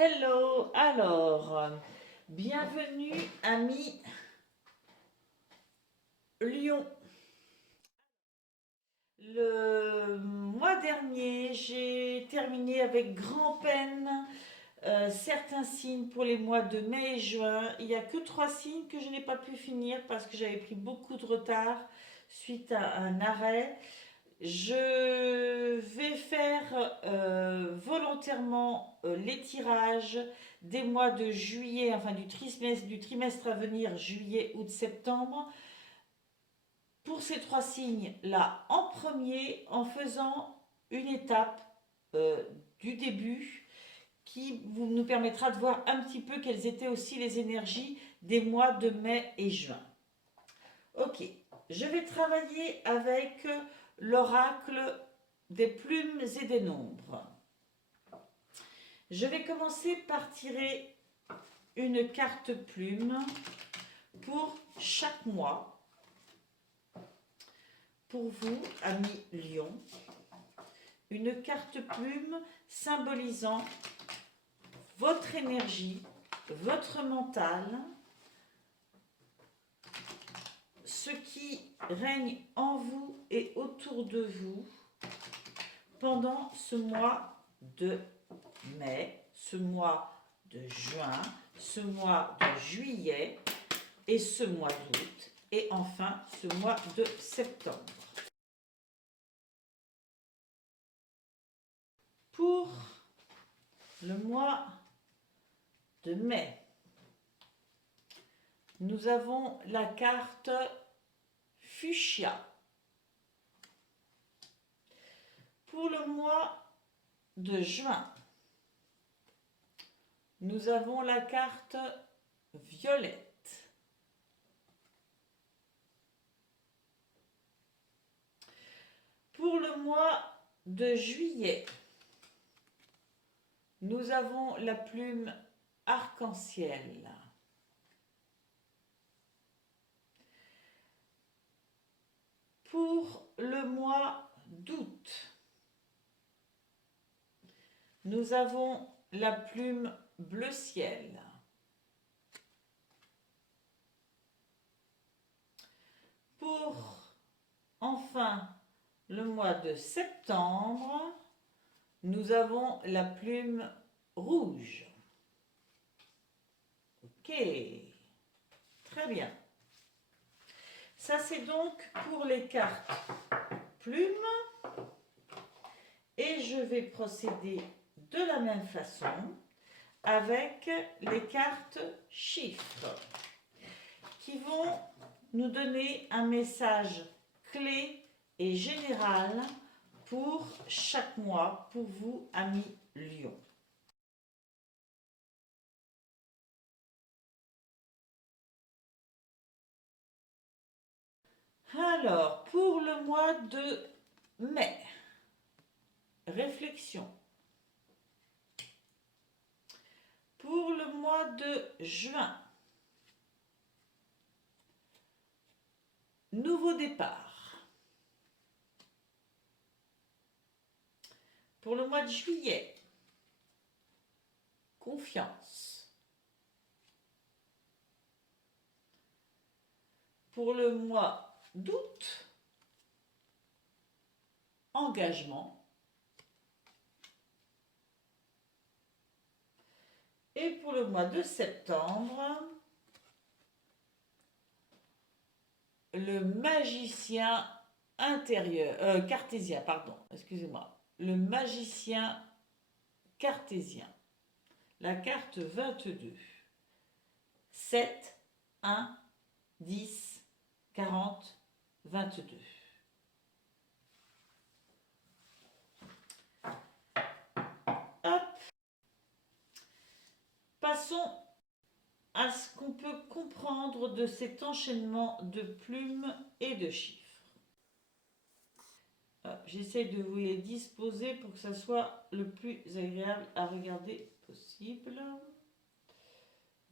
Hello, alors, bienvenue amis Lyon. Le mois dernier, j'ai terminé avec grand-peine certains signes pour les mois de mai et juin. Il n'y a que 3 signes que je n'ai pas pu finir parce que j'avais pris beaucoup de retard suite à un arrêt. Je vais faire volontairement les tirages des mois de juillet, enfin du trimestre à venir, juillet, août, septembre, pour ces 3 signes-là en premier, en faisant une étape euh, du début qui nous permettra de voir un petit peu quelles étaient aussi les énergies des mois de mai et juin. Ok, je vais travailler avec l'oracle des plumes et des nombres. Je vais commencer par tirer une carte plume pour chaque mois. Pour vous, amis Lion, une carte plume symbolisant votre énergie, votre mental, ce qui règne en vous et autour de vous pendant ce mois de mai, ce mois de juin, ce mois de juillet et ce mois d'août et enfin ce mois de septembre. Pour le mois de mai, nous avons la carte fuchsia. Pour le mois de juin, nous avons la carte violette. Pour le mois de juillet, nous avons la plume arc-en-ciel. Pour le mois d'août, nous avons la plume bleu ciel. Pour enfin le mois de septembre, nous avons la plume rouge. Ok, très bien. Ça, c'est donc pour les cartes plumes. Et je vais procéder de la même façon avec les cartes chiffres qui vont nous donner un message clé et général pour chaque mois, pour vous, amis Lion. Alors, pour le mois de mai, réflexion. Pour le mois de juin, nouveau départ. Pour le mois de juillet, confiance. Pour le mois d'août, engagement. Et pour le mois de septembre, le magicien intérieur, cartésien, pardon, excusez-moi, le magicien cartésien, la carte 22, 7, 1, 10, 40, 22. Hop. Passons à ce qu'on peut comprendre de cet enchaînement de plumes et de chiffres. J'essaie de vous les disposer pour que ça soit le plus agréable à regarder possible.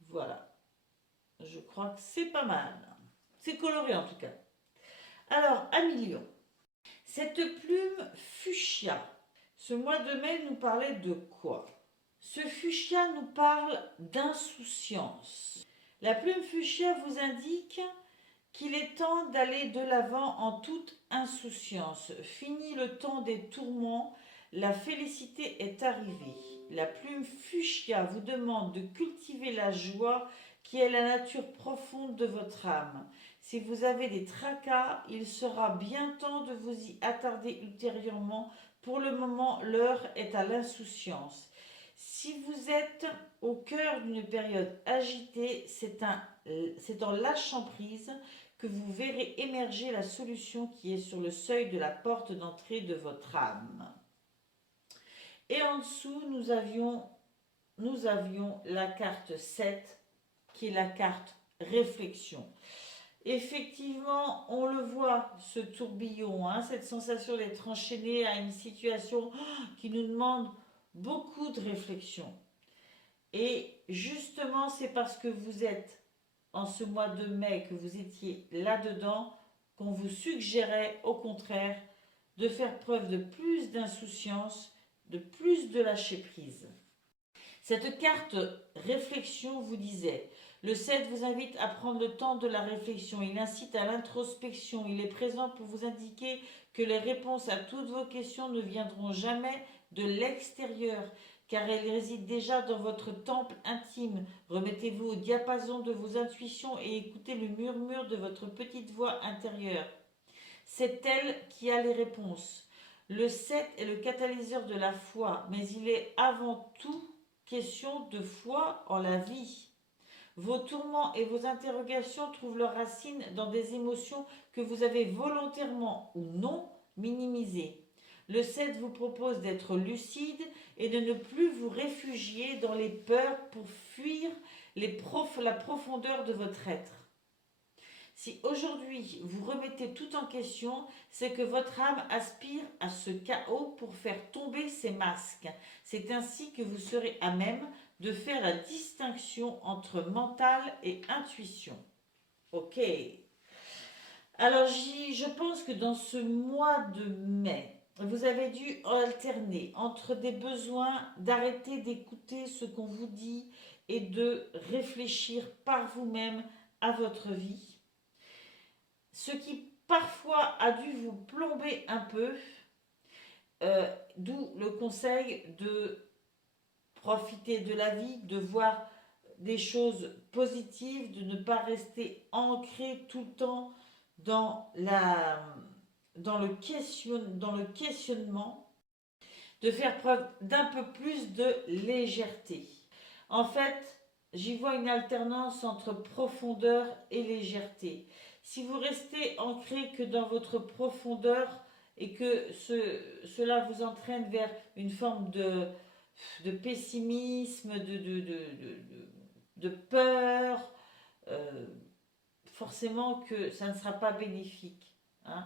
Voilà. Je crois que c'est pas mal. C'est coloré en tout cas. Alors, amis Lion, cette plume fuchsia, ce mois de mai nous parlait de quoi? Ce fuchsia nous parle d'insouciance. La plume fuchsia vous indique qu'il est temps d'aller de l'avant en toute insouciance. Fini le temps des tourments, la félicité est arrivée. La plume fuchsia vous demande de cultiver la joie qui est la nature profonde de votre âme. Si vous avez des tracas, il sera bien temps de vous y attarder ultérieurement. Pour le moment, l'heure est à l'insouciance. Si vous êtes au cœur d'une période agitée, c'est en lâchant prise que vous verrez émerger la solution qui est sur le seuil de la porte d'entrée de votre âme. Et en dessous, nous avions la carte 7, qui est la carte réflexion. Effectivement, on le voit, ce tourbillon, hein, cette sensation d'être enchaîné à une situation qui nous demande beaucoup de réflexion. Et justement, c'est parce que vous êtes en ce mois de mai, que vous étiez là-dedans, qu'on vous suggérait au contraire de faire preuve de plus d'insouciance, de plus de lâcher prise. Cette carte réflexion vous disait, le 7 vous invite à prendre le temps de la réflexion, il incite à l'introspection, il est présent pour vous indiquer que les réponses à toutes vos questions ne viendront jamais de l'extérieur, car elles résident déjà dans votre temple intime. Remettez-vous au diapason de vos intuitions et écoutez le murmure de votre petite voix intérieure. C'est elle qui a les réponses. Le 7 est le catalyseur de la foi, mais il est avant tout question de foi en la vie. Vos tourments et vos interrogations trouvent leurs racines dans des émotions que vous avez volontairement ou non minimisées. Le 7 vous propose d'être lucide et de ne plus vous réfugier dans les peurs pour fuir la profondeur de votre être. Si aujourd'hui vous remettez tout en question, c'est que votre âme aspire à ce chaos pour faire tomber ses masques. C'est ainsi que vous serez à même de faire la distinction entre mental et intuition. Ok. Alors je pense que dans ce mois de mai, vous avez dû alterner entre des besoins d'arrêter d'écouter ce qu'on vous dit et de réfléchir par vous-même à votre vie. Ce qui parfois a dû vous plomber un peu, d'où le conseil de profiter de la vie, de voir des choses positives, de ne pas rester ancré tout le temps dans, dans le questionnement, de faire preuve d'un peu plus de légèreté. En fait, j'y vois une alternance entre profondeur et légèreté. Si vous restez ancré que dans votre profondeur et que cela vous entraîne vers une forme de pessimisme, de peur, euh, forcément que ça ne sera pas bénéfique. Hein.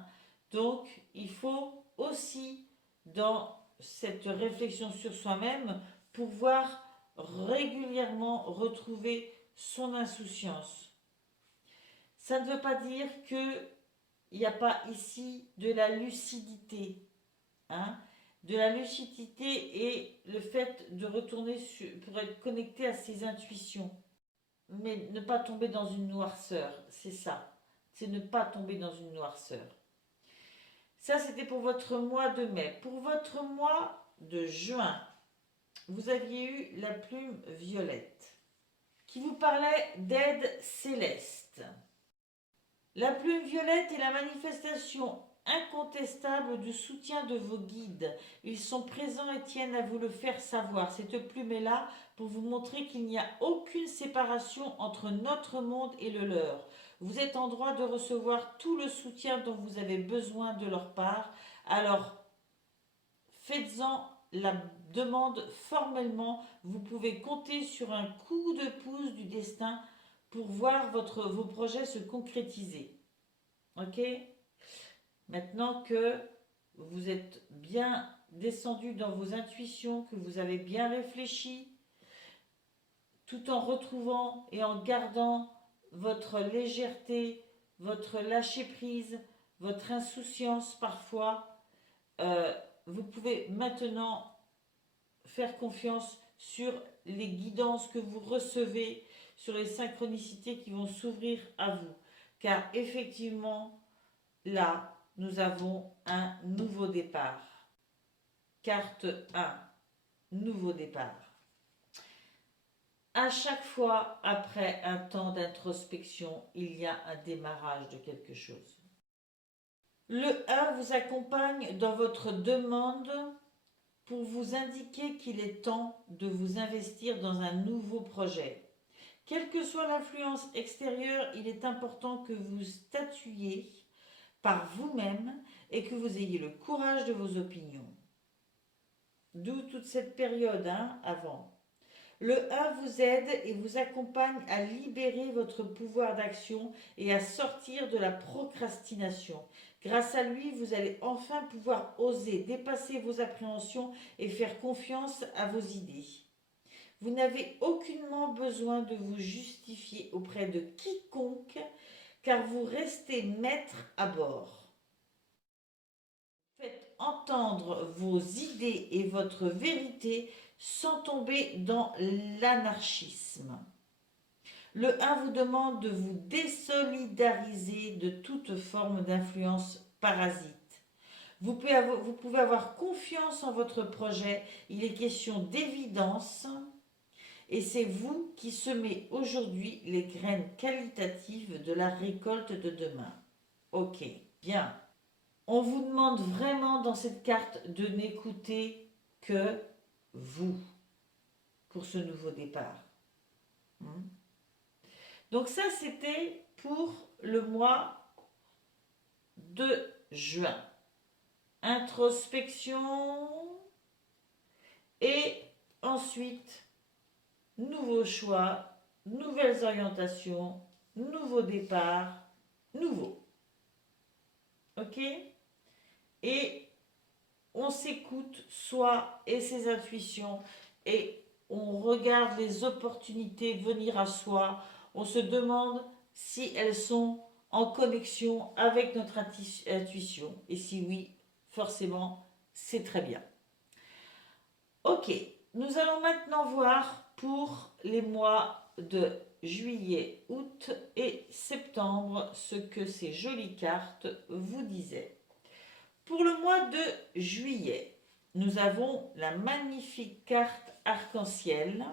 Donc, il faut aussi, dans cette réflexion sur soi-même, pouvoir régulièrement retrouver son insouciance. Ça ne veut pas dire qu'il n'y a pas ici de la lucidité. Hein. De la lucidité et le fait de retourner pour être connecté à ses intuitions. Mais ne pas tomber dans une noirceur, c'est ça. C'est ne pas tomber dans une noirceur. Ça, c'était pour votre mois de mai. Pour votre mois de juin, vous aviez eu la plume violette qui vous parlait d'aide céleste. La plume violette est la manifestation incontestable du soutien de vos guides. Ils sont présents et tiennent à vous le faire savoir. Cette plume est là pour vous montrer qu'il n'y a aucune séparation entre notre monde et le leur. Vous êtes en droit de recevoir tout le soutien dont vous avez besoin de leur part. Alors, faites-en la demande formellement. Vous pouvez compter sur un coup de pouce du destin pour voir vos projets se concrétiser. Ok ? Maintenant que vous êtes bien descendu dans vos intuitions, que vous avez bien réfléchi, tout en retrouvant et en gardant votre légèreté, votre lâcher-prise, votre insouciance parfois, vous pouvez maintenant faire confiance sur les guidances que vous recevez, sur les synchronicités qui vont s'ouvrir à vous. Car effectivement, là, nous avons un nouveau départ. Carte 1, nouveau départ. À chaque fois, après un temps d'introspection, il y a un démarrage de quelque chose. Le 1 vous accompagne dans votre demande pour vous indiquer qu'il est temps de vous investir dans un nouveau projet. Quelle que soit l'influence extérieure, il est important que vous statuiez par vous-même et que vous ayez le courage de vos opinions. D'où toute cette période avant. Le 1 vous aide et vous accompagne à libérer votre pouvoir d'action et à sortir de la procrastination. Grâce à lui, vous allez enfin pouvoir oser dépasser vos appréhensions et faire confiance à vos idées. Vous n'avez aucunement besoin de vous justifier auprès de quiconque, car vous restez maître à bord. Faites entendre vos idées et votre vérité sans tomber dans l'anarchisme. Le 1 vous demande de vous désolidariser de toute forme d'influence parasite. Vous pouvez avoir confiance en votre projet, il est question d'évidence et c'est vous qui semez aujourd'hui les graines qualitatives de la récolte de demain. Ok, bien. On vous demande vraiment dans cette carte de n'écouter que vous pour ce nouveau départ. Donc ça, c'était pour le mois de juin. Introspection et ensuite, nouveaux choix, nouvelles orientations, nouveau départ, nouveau. Ok? Et on s'écoute soi et ses intuitions et on regarde les opportunités venir à soi. On se demande si elles sont en connexion avec notre intuition. Et si oui, forcément, c'est très bien. Ok, nous allons maintenant voir pour les mois de juillet, août et septembre ce que ces jolies cartes vous disaient. Pour le mois de juillet, nous avons la magnifique carte arc-en-ciel,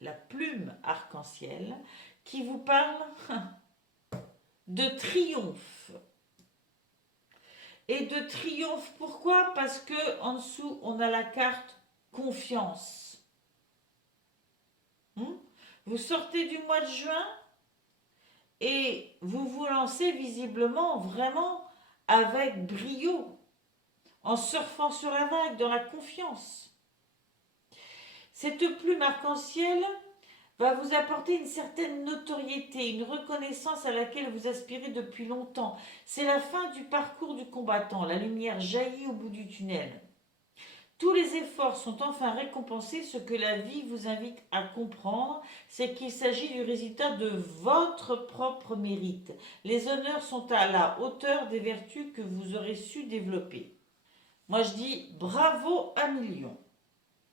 la plume arc-en-ciel, qui vous parle de triomphe. Et de triomphe, pourquoi? Parce que en dessous, on a la carte confiance. Vous sortez du mois de juin et vous vous lancez visiblement vraiment avec brio, en surfant sur la vague, dans la confiance. Cette plume arc-en-ciel va vous apporter une certaine notoriété, une reconnaissance à laquelle vous aspirez depuis longtemps. C'est la fin du parcours du combattant, la lumière jaillit au bout du tunnel. Tous les efforts sont enfin récompensés. Ce que la vie vous invite à comprendre, c'est qu'il s'agit du résultat de votre propre mérite. Les honneurs sont à la hauteur des vertus que vous aurez su développer. Moi je dis bravo à million.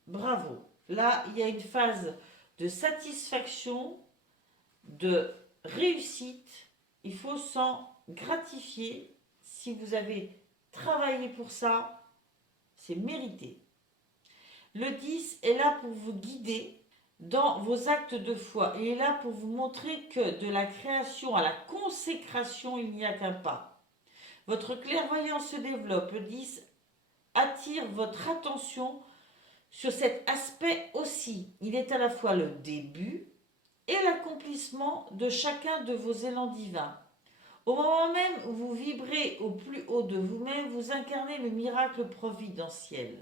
Bravo. Là, il y a une phase de satisfaction, de réussite. Il faut s'en gratifier. Si vous avez travaillé pour ça, c'est mérité. Le 10 est là pour vous guider dans vos actes de foi. Il est là pour vous montrer que de la création à la consécration, il n'y a qu'un pas. Votre clairvoyance se développe. Le 10 attire votre attention sur cet aspect aussi. Il est à la fois le début et l'accomplissement de chacun de vos élans divins. Au moment même où vous vibrez au plus haut de vous-même, vous incarnez le miracle providentiel.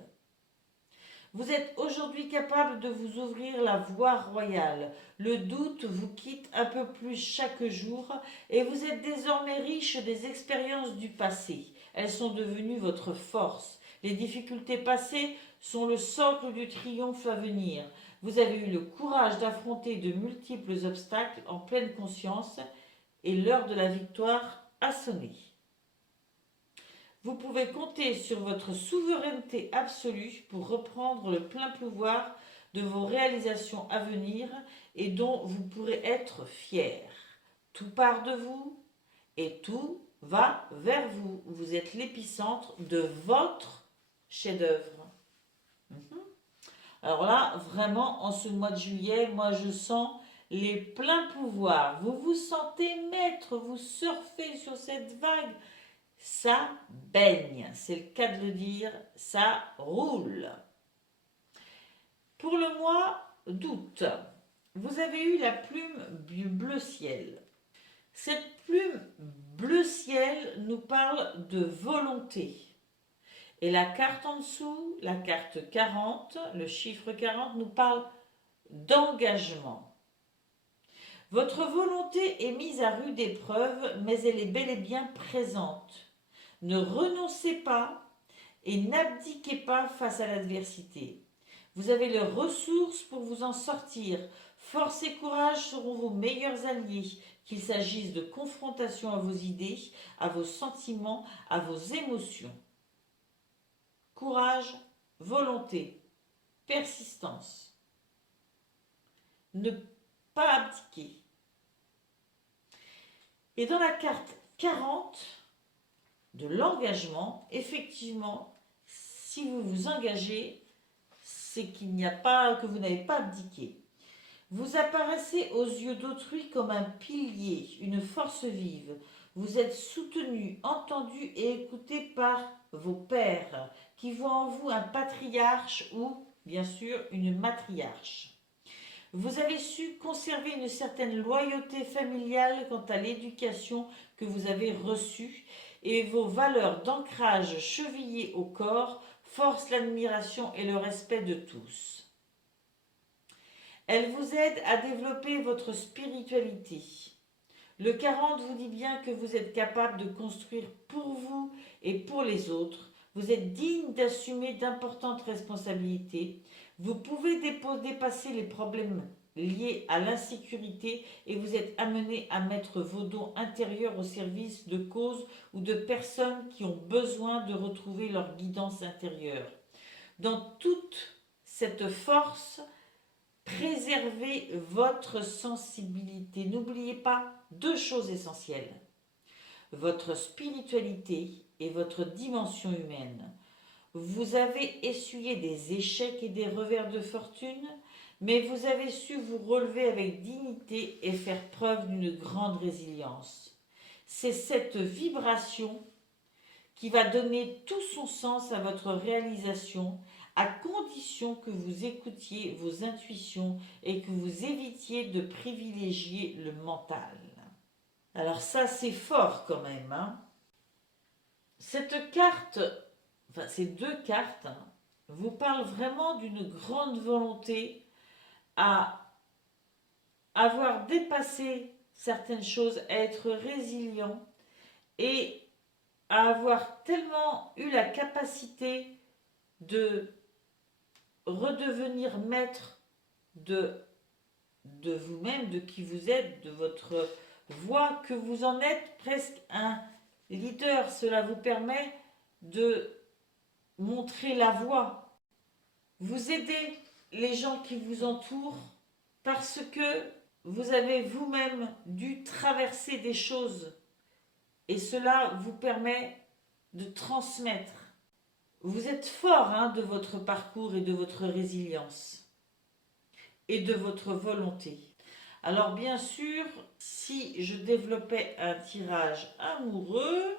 Vous êtes aujourd'hui capable de vous ouvrir la voie royale. Le doute vous quitte un peu plus chaque jour et vous êtes désormais riche des expériences du passé. Elles sont devenues votre force. Les difficultés passées sont le socle du triomphe à venir. Vous avez eu le courage d'affronter de multiples obstacles en pleine conscience et l'heure de la victoire a sonné. Vous pouvez compter sur votre souveraineté absolue pour reprendre le plein pouvoir de vos réalisations à venir et dont vous pourrez être fier. Tout part de vous et tout va vers vous. Vous êtes l'épicentre de votre chef-d'œuvre. Mhm. Alors là, vraiment, en ce mois de juillet, moi je sens les pleins pouvoirs. Vous vous sentez maître, vous surfez sur cette vague. Ça baigne, c'est le cas de le dire, ça roule. Pour le mois d'août, vous avez eu la plume bleu ciel. Cette plume bleu ciel nous parle de volonté. Et la carte en dessous, la carte 40, le chiffre 40, nous parle d'engagement. Votre volonté est mise à rude épreuve, mais elle est bel et bien présente. Ne renoncez pas et n'abdiquez pas face à l'adversité. Vous avez les ressources pour vous en sortir. Force et courage seront vos meilleurs alliés, qu'il s'agisse de confrontation à vos idées, à vos sentiments, à vos émotions. Courage, volonté, persistance. Ne pas abdiquer. Et dans la carte 40 de l'engagement, effectivement, si vous vous engagez, c'est qu'il n'y a pas, que vous n'avez pas abdiqué. Vous apparaissez aux yeux d'autrui comme un pilier, une force vive. Vous êtes soutenu, entendu et écouté par vos pairs, qui voient en vous un patriarche ou, bien sûr, une matriarche. Vous avez su conserver une certaine loyauté familiale quant à l'éducation que vous avez reçue et vos valeurs d'ancrage chevillées au corps forcent l'admiration et le respect de tous. Elle vous aide à développer votre spiritualité. Le 40 vous dit bien que vous êtes capable de construire pour vous et pour les autres. Vous êtes digne d'assumer d'importantes responsabilités. Vous pouvez dépasser les problèmes liés à l'insécurité et vous êtes amené à mettre vos dons intérieurs au service de causes ou de personnes qui ont besoin de retrouver leur guidance intérieure. Dans toute cette force, préservez votre sensibilité. N'oubliez pas deux choses essentielles: votre spiritualité et votre dimension humaine. Vous avez essuyé des échecs et des revers de fortune, mais vous avez su vous relever avec dignité et faire preuve d'une grande résilience. C'est cette vibration qui va donner tout son sens à votre réalisation, à condition que vous écoutiez vos intuitions et que vous évitiez de privilégier le mental. Alors ça, c'est fort quand même, hein. Cette carte, enfin ces deux cartes, vous parlent vraiment d'une grande volonté à avoir dépassé certaines choses, à être résilient et à avoir tellement eu la capacité de redevenir maître de vous-même, de qui vous êtes, de votre voix, que vous en êtes presque un leader. Cela vous permet de montrer la voie. Vous aidez les gens qui vous entourent parce que vous avez vous-même dû traverser des choses et cela vous permet de transmettre. Vous êtes fort, hein, de votre parcours et de votre résilience et de votre volonté. Alors bien sûr, si je développais un tirage amoureux,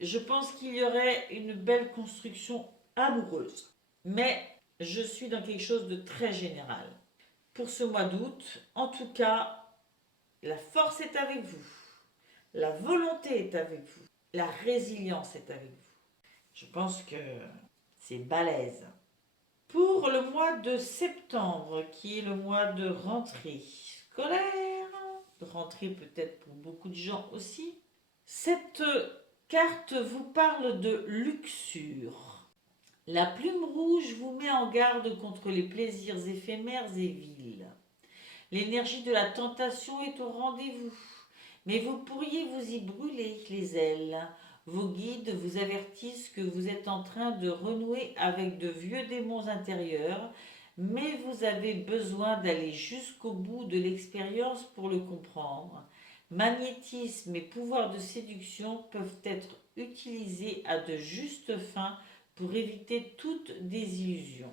je pense qu'il y aurait une belle construction amoureuse. Mais je suis dans quelque chose de très général. Pour ce mois d'août, en tout cas, la force est avec vous. La volonté est avec vous. La résilience est avec vous. Je pense que c'est balèze. Pour le mois de septembre, qui est le mois de rentrée scolaire, de rentrée peut-être pour beaucoup de gens aussi, cette carte vous parle de luxure. La plume rouge vous met en garde contre les plaisirs éphémères et vils. L'énergie de la tentation est au rendez-vous, mais vous pourriez vous y brûler les ailes. Vos guides vous avertissent que vous êtes en train de renouer avec de vieux démons intérieurs, mais vous avez besoin d'aller jusqu'au bout de l'expérience pour le comprendre. Magnétisme et pouvoir de séduction peuvent être utilisés à de justes fins pour éviter toute désillusion.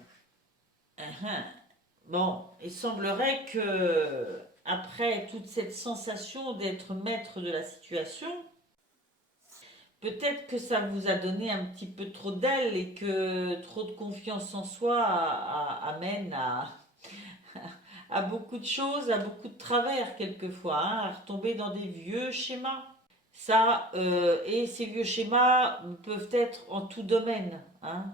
Uhum. Bon, il semblerait que, après toute cette sensation d'être maître de la situation, peut-être que ça vous a donné un petit peu trop d'aile et que trop de confiance en soi amène à beaucoup de choses, à beaucoup de travers quelquefois, hein, à retomber dans des vieux schémas. Ça, et ces vieux schémas peuvent être en tout domaine, hein.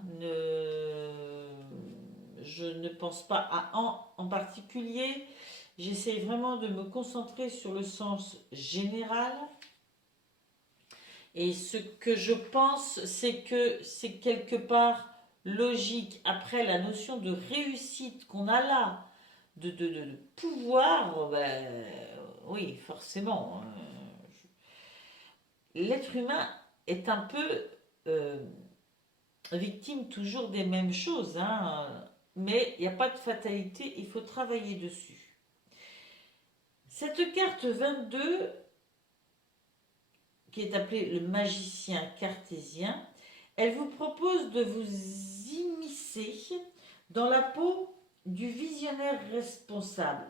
Je ne pense pas à un en particulier. J'essaie vraiment de me concentrer sur le sens général. Et ce que je pense, c'est que c'est quelque part logique. Après, la notion de réussite qu'on a là, de pouvoir, ben, oui, forcément. L'être humain est un peu euh, victime toujours des mêmes choses, hein, mais il n'y a pas de fatalité, il faut travailler dessus. Cette carte 22, qui est appelée le magicien cartésien, elle vous propose de vous immiscer dans la peau du visionnaire responsable,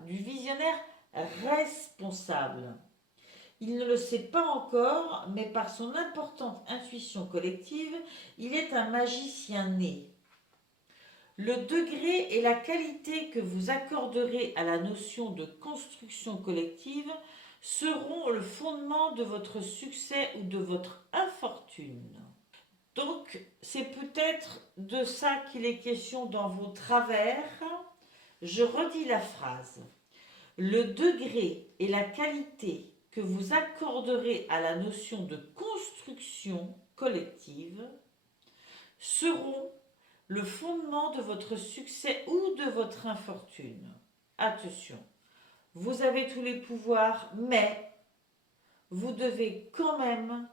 Il ne le sait pas encore, mais par son importante intuition collective, il est un magicien né. Le degré et la qualité que vous accorderez à la notion de construction collective seront le fondement de votre succès ou de votre infortune. Donc, c'est peut-être de ça qu'il est question dans vos travers. Je redis la phrase. Le degré et la qualité que vous accorderez à la notion de construction collective seront le fondement de votre succès ou de votre infortune. Attention, vous avez tous les pouvoirs, mais vous devez quand même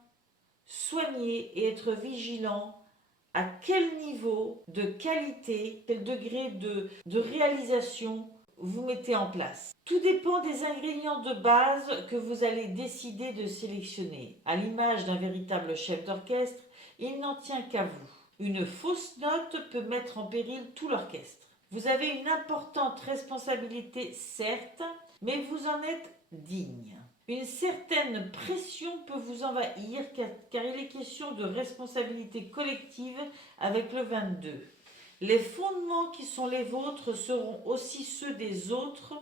soigner et être vigilant à quel niveau de qualité, quel degré de réalisation vous mettez en place. Tout dépend des ingrédients de base que vous allez décider de sélectionner. À l'image d'un véritable chef d'orchestre, il n'en tient qu'à vous. Une fausse note peut mettre en péril tout l'orchestre. Vous avez une importante responsabilité, certes, mais vous en êtes digne. Une certaine pression peut vous envahir car il est question de responsabilité collective avec le 22. Les fondements qui sont les vôtres seront aussi ceux des autres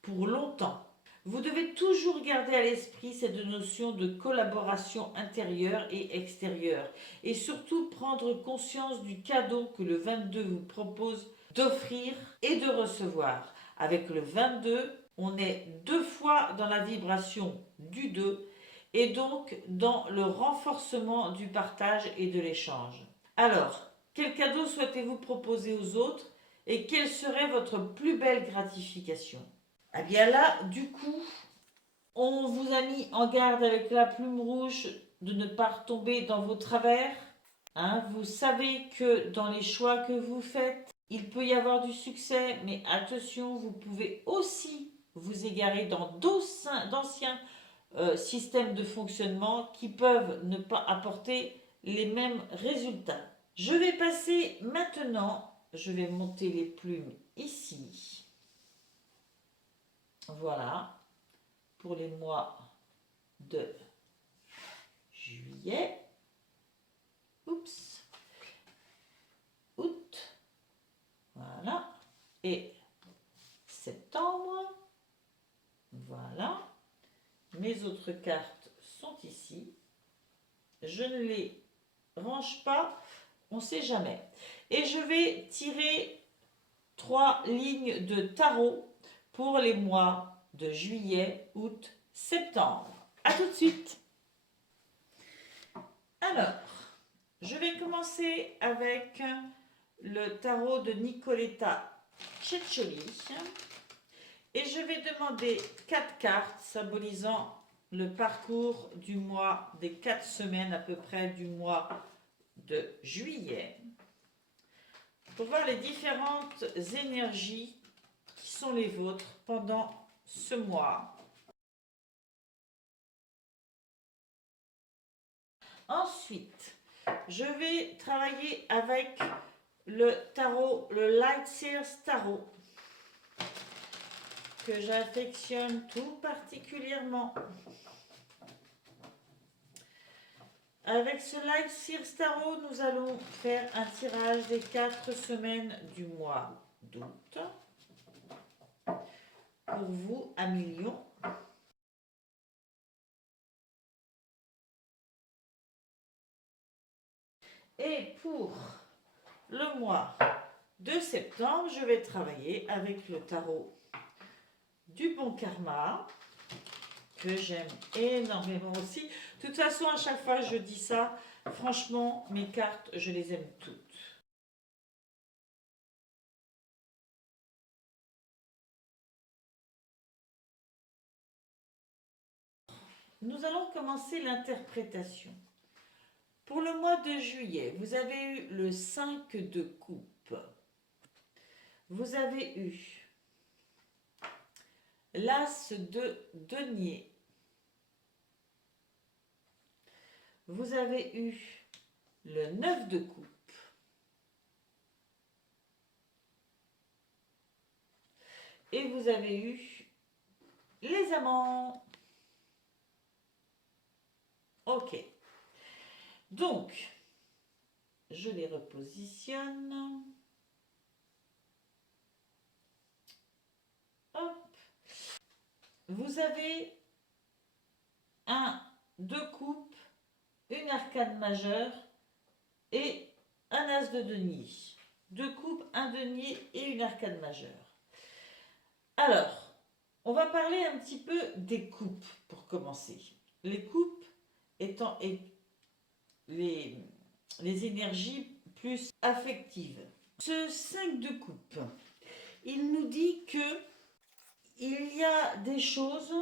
pour longtemps. Vous devez toujours garder à l'esprit cette notion de collaboration intérieure et extérieure et surtout prendre conscience du cadeau que le 22 vous propose d'offrir et de recevoir. Avec le 22, on est deux fois dans la vibration du 2 et donc dans le renforcement du partage et de l'échange. Alors, quel cadeau souhaitez-vous proposer aux autres et quelle serait votre plus belle gratification? Eh bien là, du coup, on vous a mis en garde avec la plume rouge de ne pas retomber dans vos travers. Hein, vous savez que dans les choix que vous faites, il peut y avoir du succès, mais attention, vous pouvez aussi vous égarer dans d'anciens systèmes de fonctionnement qui peuvent ne pas apporter les mêmes résultats. Je vais passer maintenant, je vais monter les plumes ici. Voilà, pour les mois de juillet, oups, août, voilà, et septembre, voilà. Mes autres cartes sont ici. Je ne les range pas, on ne sait jamais. Et je vais tirer 3 lignes de tarot pour les mois de juillet, août, septembre. A tout de suite. Alors, je vais commencer avec le tarot de Nicoletta Ceccioli et je vais demander 4 cartes symbolisant le parcours du mois, des 4 semaines à peu près du mois de juillet, pour voir les différentes énergies qui sont les vôtres pendant ce mois. Ensuite, je vais travailler avec le tarot, le Light Seers Tarot, que j'affectionne tout particulièrement. Avec ce Light Seers Tarot, nous allons faire un tirage des 4 semaines du mois d'août. Pour vous, à million. Et pour le mois de septembre, je vais travailler avec le tarot du bon karma, que j'aime énormément aussi. De toute façon, à chaque fois je dis ça, franchement, mes cartes, je les aime toutes. Nous allons commencer l'interprétation. Pour le mois de juillet, vous avez eu le 5 de coupe. Vous avez eu l'as de denier. Vous avez eu le 9 de coupe. Et vous avez eu les amants. Ok. Donc, je les repositionne. Hop. Vous avez un 2 coupes, une arcane majeure et un as de denier. 2 coupes, un denier et une arcane majeure. Alors, on va parler un petit peu des coupes pour commencer. Les coupes étant les énergies plus affectives. Ce 5 de coupe, il nous dit que il y a des choses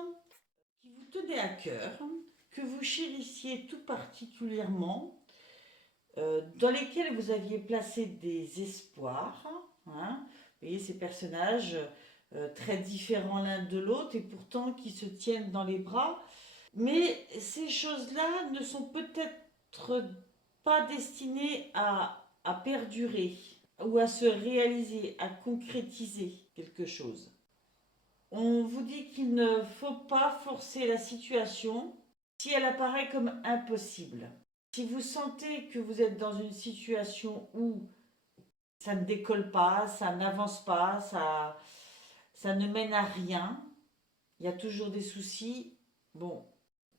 qui vous tenaient à cœur, que vous chérissiez tout particulièrement, dans lesquelles vous aviez placé des espoirs. Hein. Vous voyez ces personnages très différents l'un de l'autre et pourtant qui se tiennent dans les bras. Mais ces choses-là ne sont peut-être pas destinées à perdurer ou à se réaliser, à concrétiser quelque chose. On vous dit qu'il ne faut pas forcer la situation si elle apparaît comme impossible. Si vous sentez que vous êtes dans une situation où ça ne décolle pas, ça n'avance pas, ça ne mène à rien, il y a toujours des soucis, bon,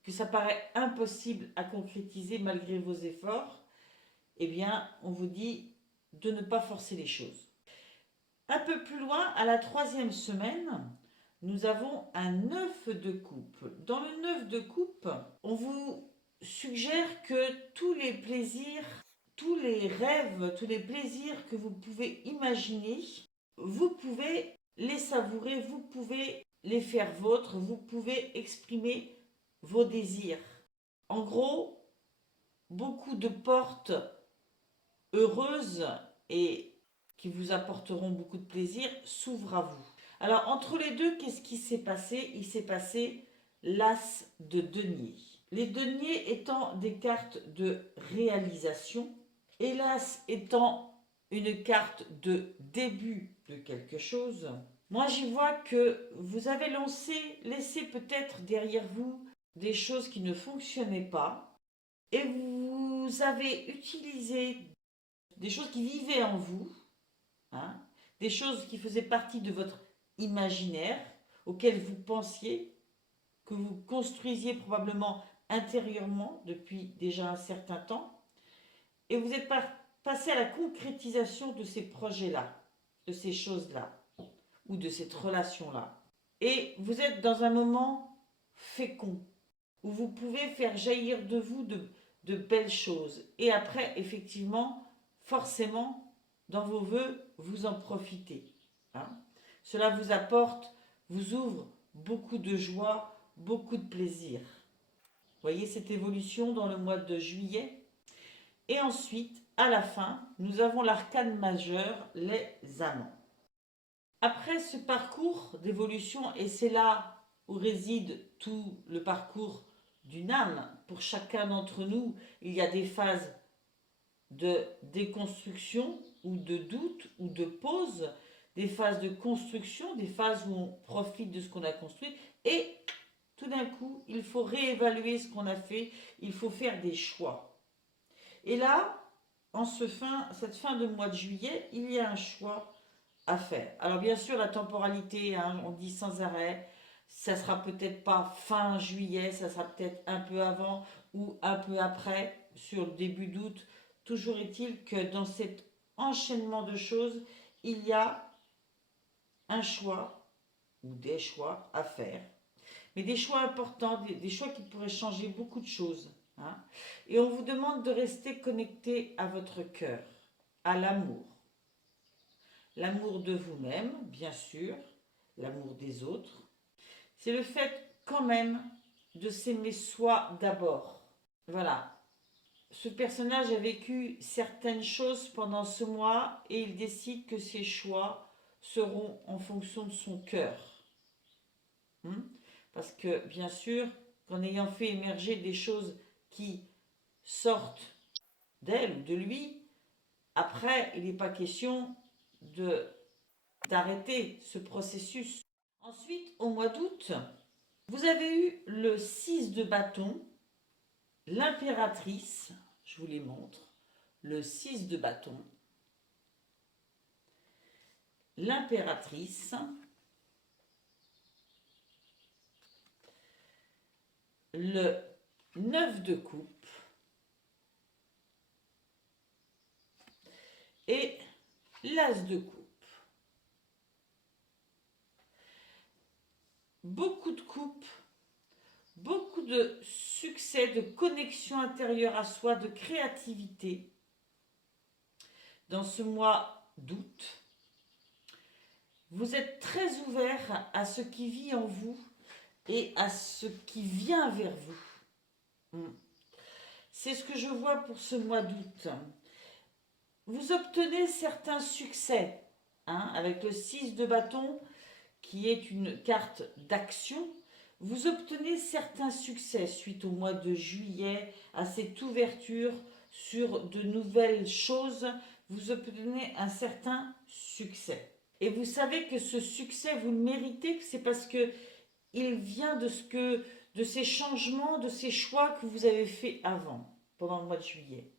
que ça paraît impossible à concrétiser malgré vos efforts, eh bien, on vous dit de ne pas forcer les choses. Un peu plus loin, à la 3e semaine, nous avons un 9 de coupe. Dans le 9 de coupe, on vous suggère que tous les plaisirs, tous les rêves, tous les plaisirs que vous pouvez imaginer, vous pouvez les savourer, vous pouvez les faire vôtres, vous pouvez exprimer vos désirs. En gros, beaucoup de portes heureuses et qui vous apporteront beaucoup de plaisir s'ouvrent à vous. Alors, entre les deux, qu'est-ce qui s'est passé? Il s'est passé l'as de denier. Les deniers étant des cartes de réalisation, et l'as étant une carte de début de quelque chose, moi j'y vois que vous avez laissé peut-être derrière vous des choses qui ne fonctionnaient pas, et vous avez utilisé des choses qui vivaient en vous, hein, des choses qui faisaient partie de votre imaginaire, auxquelles vous pensiez, que vous construisiez probablement intérieurement depuis déjà un certain temps, et vous êtes passé à la concrétisation de ces projets-là, de ces choses-là, ou de cette relation-là. Et vous êtes dans un moment fécond, où vous pouvez faire jaillir de vous de belles choses. Et après, effectivement, forcément, dans vos vœux, vous en profitez. Hein. Cela vous apporte, vous ouvre beaucoup de joie, beaucoup de plaisir. voyez cette évolution dans le mois de juillet. Et ensuite, à la fin, nous avons l'arcane majeur, les amants. Après ce parcours d'évolution, et c'est là où réside tout le parcours d'une âme, pour chacun d'entre nous, il y a des phases de déconstruction ou de doute ou de pause, des phases de construction, des phases où on profite de ce qu'on a construit et tout d'un coup, il faut réévaluer ce qu'on a fait, il faut faire des choix. Et là, cette fin de mois de juillet, il y a un choix à faire. Alors bien sûr, la temporalité, hein, on dit sans arrêt, ça sera peut-être pas fin juillet, ça sera peut-être un peu avant ou un peu après, sur le début d'août. Toujours est-il que dans cet enchaînement de choses, il y a un choix ou des choix à faire. Mais des choix importants, des choix qui pourraient changer beaucoup de choses. Hein. Et on vous demande de rester connecté à votre cœur, à l'amour. L'amour de vous-même, bien sûr, l'amour des autres. C'est le fait quand même de s'aimer soi d'abord. Voilà. Ce personnage a vécu certaines choses pendant ce mois et il décide que ses choix seront en fonction de son cœur. Parce que, bien sûr, qu'en ayant fait émerger des choses qui sortent d'elle ou de lui, après, il n'est pas question d'arrêter ce processus. Ensuite, au mois d'août, vous avez eu le 6 de bâton, l'impératrice, je vous les montre, le 6 de bâton, l'impératrice, le 9 de coupe et l'as de coupe. Beaucoup de coupes, beaucoup de succès, de connexion intérieure à soi, de créativité dans ce mois d'août. Vous êtes très ouvert à ce qui vit en vous et à ce qui vient vers vous. C'est ce que je vois pour ce mois d'août. Vous obtenez certains succès, hein, avec le 6 de bâton qui est une carte d'action. Vous obtenez certains succès suite au mois de juillet, à cette ouverture sur de nouvelles choses. Vous obtenez un certain succès. Et vous savez que ce succès, vous le méritez, c'est parce que il vient de ces changements, de ces choix que vous avez faits avant, pendant le mois de juillet.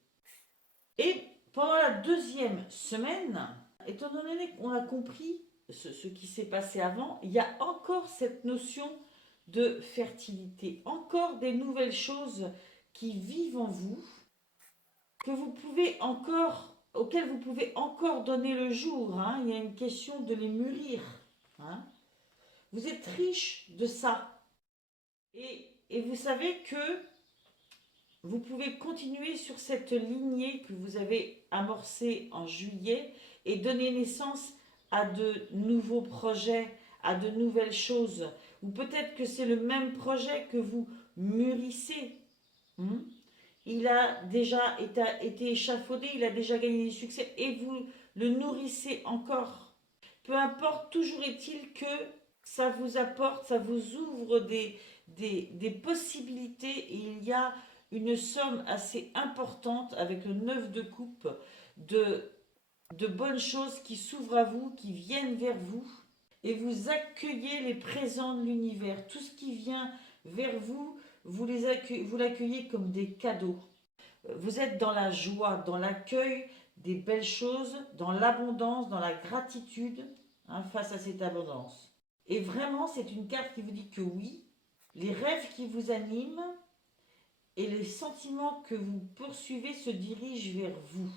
Et pendant la deuxième semaine, étant donné qu'on a compris ce qui s'est passé avant, il y a encore cette notion de fertilité, encore des nouvelles choses qui vivent en vous, auxquelles vous pouvez encore donner le jour. Hein. Il y a une question de les mûrir. Hein. Vous êtes riche de ça. Et vous savez que vous pouvez continuer sur cette lignée que vous avez amorcée en juillet et donner naissance à de nouveaux projets, à de nouvelles choses. Ou peut-être que c'est le même projet que vous mûrissez. Il a déjà été échafaudé, il a déjà gagné du succès et vous le nourrissez encore. Peu importe, toujours est-il que ça vous apporte, ça vous ouvre des possibilités et il y a une somme assez importante avec le 9 de coupe de bonnes choses qui s'ouvrent à vous, qui viennent vers vous et vous accueillez les présents de l'univers. Tout ce qui vient vers vous, vous l'accueillez comme des cadeaux. Vous êtes dans la joie, dans l'accueil des belles choses, dans l'abondance, dans la gratitude face à cette abondance. Et vraiment, c'est une carte qui vous dit que oui, les rêves qui vous animent et les sentiments que vous poursuivez se dirigent vers vous.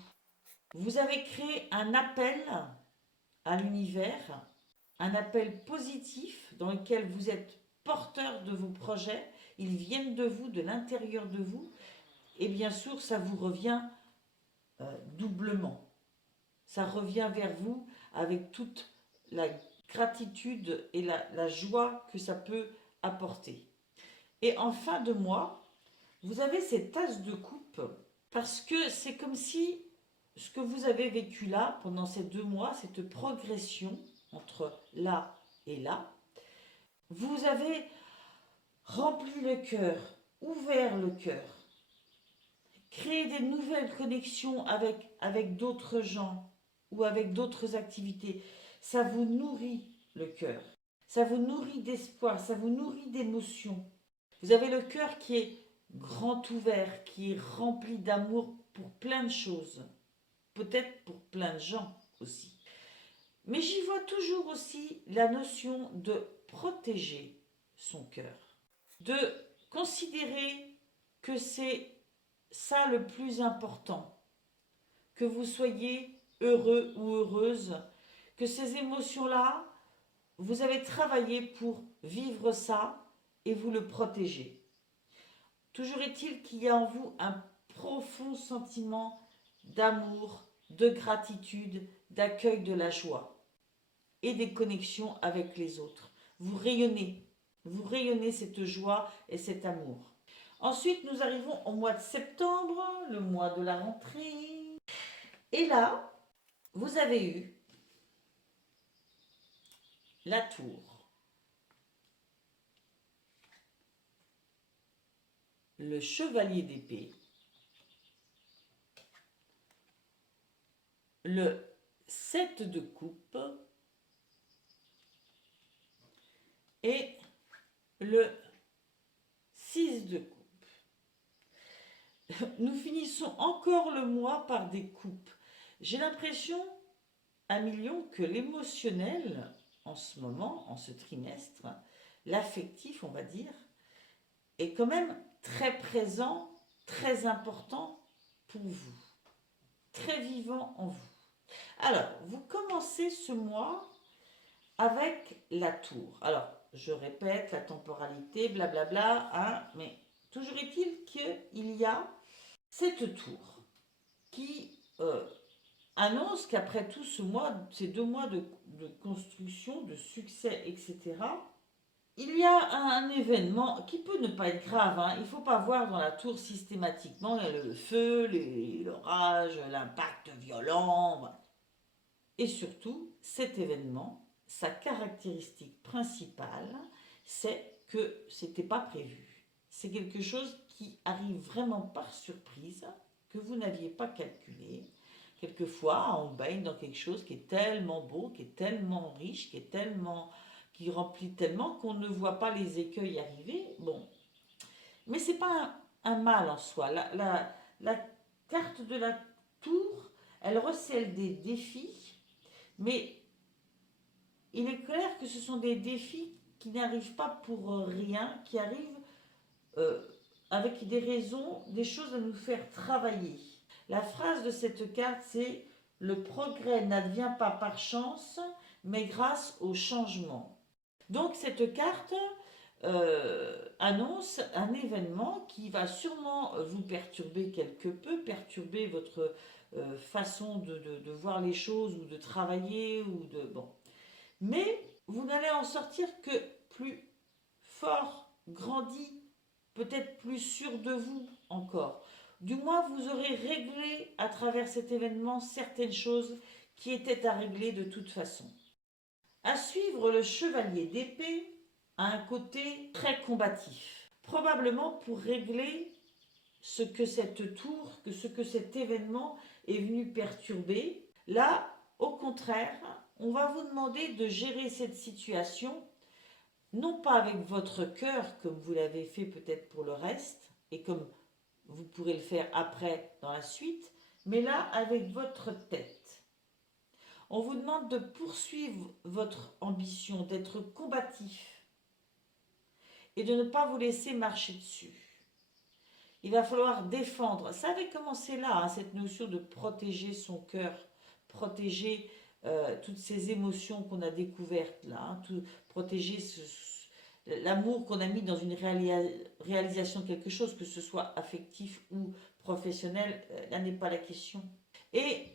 Vous avez créé un appel à l'univers, un appel positif dans lequel vous êtes porteur de vos projets, ils viennent de vous, de l'intérieur de vous, et bien sûr, ça vous revient doublement. Ça revient vers vous avec toute la et la joie que ça peut apporter. Et en fin de mois, vous avez cette as de coupe parce que c'est comme si ce que vous avez vécu là pendant ces 2 mois, cette progression entre là et là, vous avez rempli le cœur, ouvert le cœur, créé des nouvelles connexions avec d'autres gens ou avec d'autres activités. Ça vous nourrit le cœur, ça vous nourrit d'espoir, ça vous nourrit d'émotions. Vous avez le cœur qui est grand ouvert, qui est rempli d'amour pour plein de choses, peut-être pour plein de gens aussi. Mais j'y vois toujours aussi la notion de protéger son cœur, de considérer que c'est ça le plus important, que vous soyez heureux ou heureuse, que ces émotions-là, vous avez travaillé pour vivre ça et vous le protéger. Toujours est-il qu'il y a en vous un profond sentiment d'amour, de gratitude, d'accueil de la joie et des connexions avec les autres. Vous rayonnez cette joie et cet amour. Ensuite, nous arrivons au mois de septembre, le mois de la rentrée. Et là, vous avez eu la tour, le chevalier d'épée, le 7 de coupe et le 6 de coupe. Nous finissons encore le mois par des coupes. J'ai l'impression, à million, que l'émotionnel, en ce moment, en ce trimestre, l'affectif, on va dire, est quand même très présent, très important pour vous, très vivant en vous. Alors, vous commencez ce mois avec la tour. Alors, je répète, la temporalité, blablabla, hein, mais toujours est-il qu'il y a cette tour qui annonce qu'après tout ces 2 mois de construction, de succès, etc., il y a un événement qui peut ne pas être grave. Hein. Il ne faut pas voir dans la tour systématiquement le feu, l'orage, l'impact violent. Et surtout, cet événement, sa caractéristique principale, c'est que ce n'était pas prévu. C'est quelque chose qui arrive vraiment par surprise, que vous n'aviez pas calculé. Quelquefois, on baigne dans quelque chose qui est tellement beau, qui est tellement riche, qui remplit tellement qu'on ne voit pas les écueils arriver. Bon, mais c'est pas un mal en soi. La carte de la tour, elle recèle des défis, mais il est clair que ce sont des défis qui n'arrivent pas pour rien, qui arrivent euh, avec des raisons, des choses à nous faire travailler. La phrase de cette carte, c'est « Le progrès n'advient pas par chance, mais grâce au changement ». Donc cette carte annonce un événement qui va sûrement vous perturber quelque peu, perturber votre façon de voir les choses ou de travailler ou de bon. Mais vous n'allez en sortir que plus fort, grandi, peut-être plus sûr de vous encore. Du moins, vous aurez réglé à travers cet événement certaines choses qui étaient à régler de toute façon. À suivre, le chevalier d'épée a un côté très combatif, probablement pour régler ce que cette tour, ce que cet événement est venu perturber. Là, au contraire, on va vous demander de gérer cette situation, non pas avec votre cœur, comme vous l'avez fait peut-être pour le reste, et comme vous pourrez le faire après dans la suite, mais là, avec votre tête. On vous demande de poursuivre votre ambition, d'être combatif et de ne pas vous laisser marcher dessus. Il va falloir défendre. Ça avait commencé là, hein, cette notion de protéger son cœur, protéger toutes ces émotions qu'on a découvertes là, hein, protéger l'amour qu'on a mis dans une réalisation de quelque chose, que ce soit affectif ou professionnel, là n'est pas la question. Et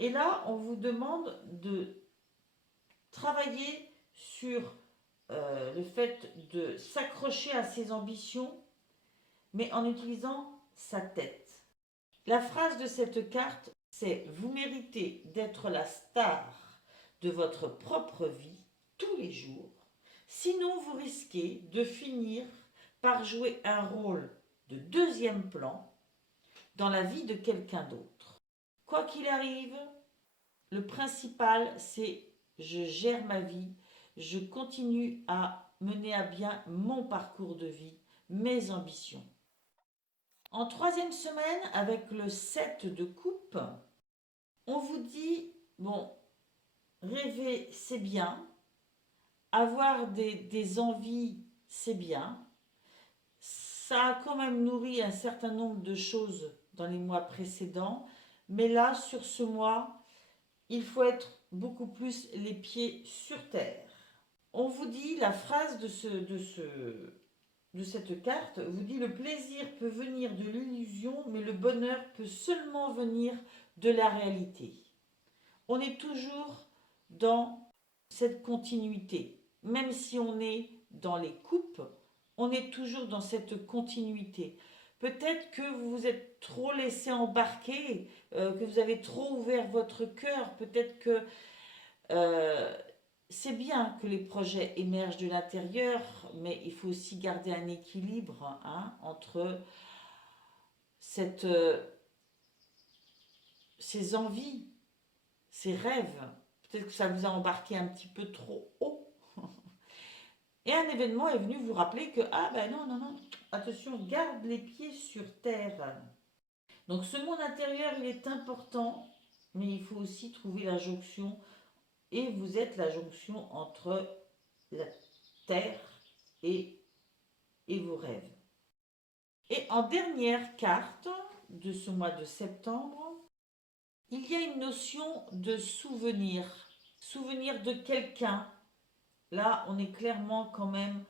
là, on vous demande de travailler sur le fait de s'accrocher à ses ambitions, mais en utilisant sa tête. La phrase de cette carte, c'est « Vous méritez d'être la star de votre propre vie tous les jours, sinon vous risquez de finir par jouer un rôle de deuxième plan dans la vie de quelqu'un d'autre. Quoi qu'il arrive, le principal, c'est je gère ma vie, je continue à mener à bien mon parcours de vie, mes ambitions. » En troisième semaine, avec le 7 de coupe, on vous dit, bon, rêver, c'est bien, avoir des envies, c'est bien. Ça a quand même nourri un certain nombre de choses dans les mois précédents, mais là, sur ce mois, il faut être beaucoup plus les pieds sur terre. On vous dit, la phrase de cette carte vous dit: le plaisir peut venir de l'illusion, mais le bonheur peut seulement venir de la réalité. On est toujours dans cette continuité. Même si on est dans les coupes, on est toujours dans cette continuité. Peut-être que vous vous êtes trop laissé embarquer, que vous avez trop ouvert votre cœur, peut-être que c'est bien que les projets émergent de l'intérieur, mais il faut aussi garder un équilibre entre ces envies, ces rêves. Peut-être que ça vous a embarqué un petit peu trop haut. Et un événement est venu vous rappeler que, ah ben non, non, non, attention, garde les pieds sur terre. Donc ce monde intérieur, il est important, mais il faut aussi trouver la jonction. Et vous êtes la jonction entre la terre et vos rêves. Et en dernière carte de ce mois de septembre, il y a une notion de souvenir. Souvenir de quelqu'un. Là, on est clairement quand même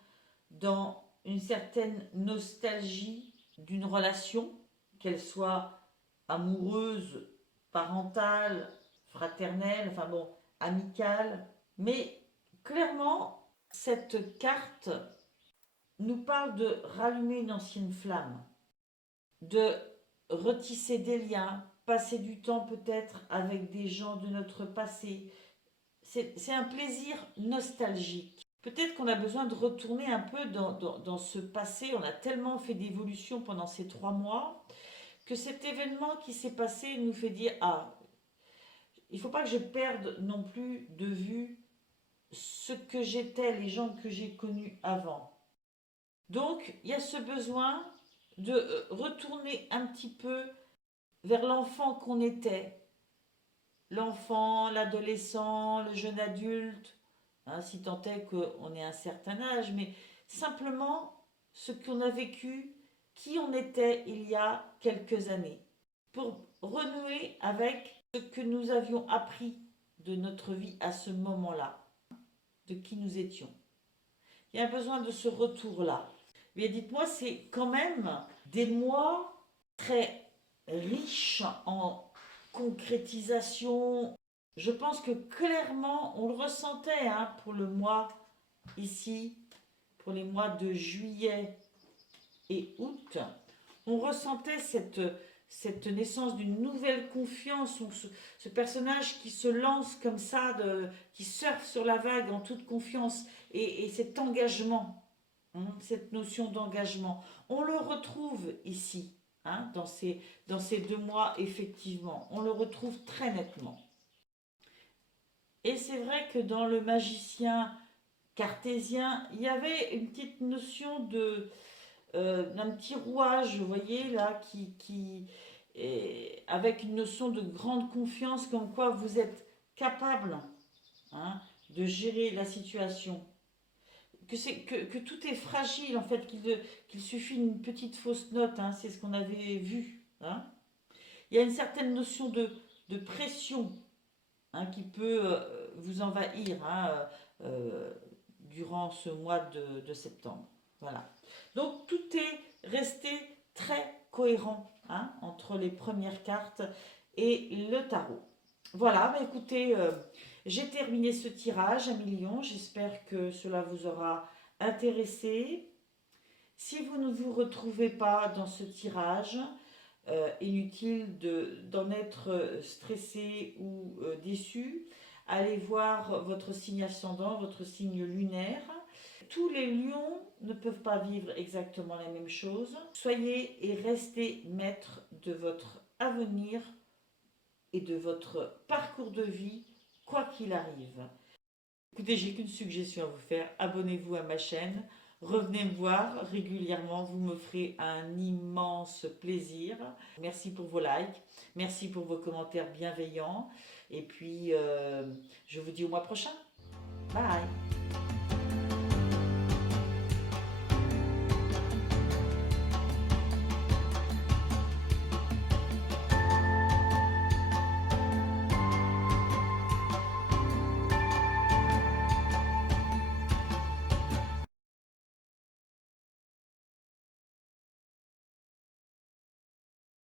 dans une certaine nostalgie d'une relation, qu'elle soit amoureuse, parentale, fraternelle, enfin bon, amicale. Mais clairement, cette carte nous parle de rallumer une ancienne flamme, de retisser des liens, passer du temps peut-être avec des gens de notre passé. C'est un plaisir nostalgique. Peut-être qu'on a besoin de retourner un peu dans ce passé. On a tellement fait d'évolution pendant ces 3 mois que cet événement qui s'est passé nous fait dire, ah, il ne faut pas que je perde non plus de vue ce que j'étais, les gens que j'ai connus avant. Donc, il y a ce besoin de retourner un petit peu vers l'enfant qu'on était. L'enfant, l'adolescent, le jeune adulte, si tant est qu'on ait un certain âge, mais simplement ce qu'on a vécu, qui on était il y a quelques années, pour renouer avec ce que nous avions appris de notre vie à ce moment-là, de qui nous étions. Il y a besoin de ce retour-là. Mais dites-moi, c'est quand même des mois très riches en concrétisation. Je pense que clairement, on le ressentait pour le mois ici, pour les mois de juillet et août. On ressentait cette naissance d'une nouvelle confiance, ce personnage qui se lance comme ça, qui surfe sur la vague en toute confiance, et cet engagement, cette notion d'engagement. On le retrouve ici, dans ces 2 mois, effectivement. On le retrouve très nettement. Et c'est vrai que dans le magicien cartésien, il y avait une petite notion d'un petit rouage, vous voyez, là, avec une notion de grande confiance, comme quoi vous êtes capable de gérer la situation. Que tout est fragile, en fait, qu'il suffit d'une petite fausse note, c'est ce qu'on avait vu. Il y a une certaine notion de pression qui peut vous envahir durant ce mois de septembre. Voilà. Donc tout est resté très cohérent entre les premières cartes et le tarot. Voilà, écoutez, j'ai terminé ce tirage à millions. J'espère que cela vous aura intéressé. Si vous ne vous retrouvez pas dans ce tirage, inutile d'en être stressé ou déçu. Allez voir votre signe ascendant, votre signe lunaire. Tous les lions ne peuvent pas vivre exactement la même chose. Soyez et restez maître de votre avenir et de votre parcours de vie, quoi qu'il arrive. Écoutez, j'ai qu'une suggestion à vous faire. Abonnez-vous à ma chaîne. Revenez me voir régulièrement, vous me ferez un immense plaisir. Merci pour vos likes, merci pour vos commentaires bienveillants. Et puis, je vous dis au mois prochain. Bye!